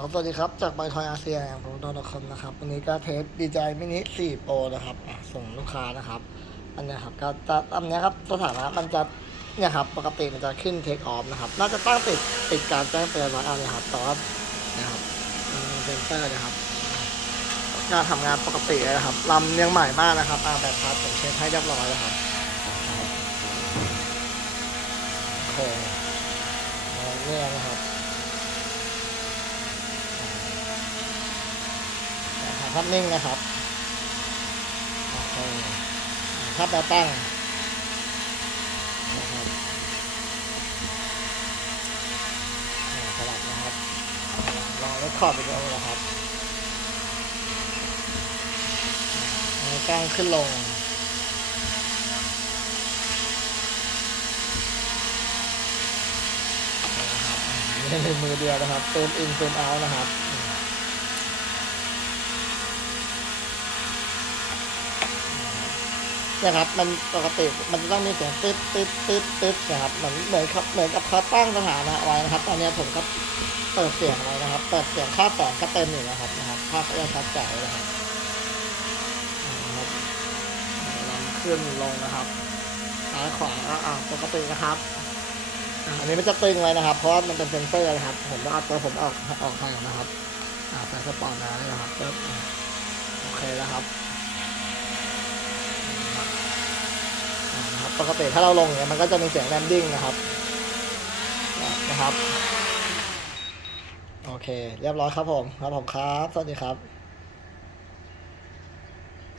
สวัสดีครับ จากบอยทอยอาเซียองผมโดนคมนะครับ วันนี้ก็เทสดีใจมินิ4โปรนะครับ ส่งลูกค้านะครับ อันนี้ครับก็จะอันนี้ครับ สถานะมันจะเนี่ยครับ ปกติมันจะขึ้นเทคออฟนะครับ น่าจะตั้งติดติดการแจ้งเตือนไว้เอาเลยครับต่ว่านะครับเซนเตอร์นะครับการทำงานปกตินะครับลำยังใหม่มากนะครับอ่าแบบพัดผมเช็คให้เรียบร้อยแล้วครับนะครับโอเคเนี่ยนะครับ ถ่าย ภาพนิ่งนะครับภาพแนวตั้งนะครับอ่าสลับนะครับ ลองเรคคอร์ดวิดีโอนะครับตั้งขึ้นลงนะครับนี่เป็นมือเดียวนะครับซูมอินซูมเอานะครับ นะครับ มันปกติมันจะต้องมีเสียงตึ๊ดตึ๊ดตึ๊ดตึ๊ดนะครับเหมือนเหมือนครับเหมือนกับเขาตั้งสถานะไว้นะครับ ตอนนี้ผมก็เปิดเสียงไว้นะครับ เปิดเสียงค่าแสงก็เต็มอยู่นะครับนะครับค่าก็ยังชัดแจ๋วเลยนะครับอ่านะครับลำขึ้นลงนะครับซ้ายขวาอ่าอ่าปกตินะครับอ่าอันนี้มันจะตึงไว้นะครับ เพราะว่ามันเป็นเซนเซอร์นะครับ ผมต้องเอาตัวผมออกออกให้ก่อนนะครับ อ่าใส่สปอร์ตนะนะครับปึ๊บอ่าโอเคแล้วครับอ่านะครับ ปกติถ้าเราลงเนี่ยมันก็จะมีเสียงแลนดิ้งนะครับนะครับ โอเค เรียบร้อยครับผม ครับผมครับ สวัสดีครับ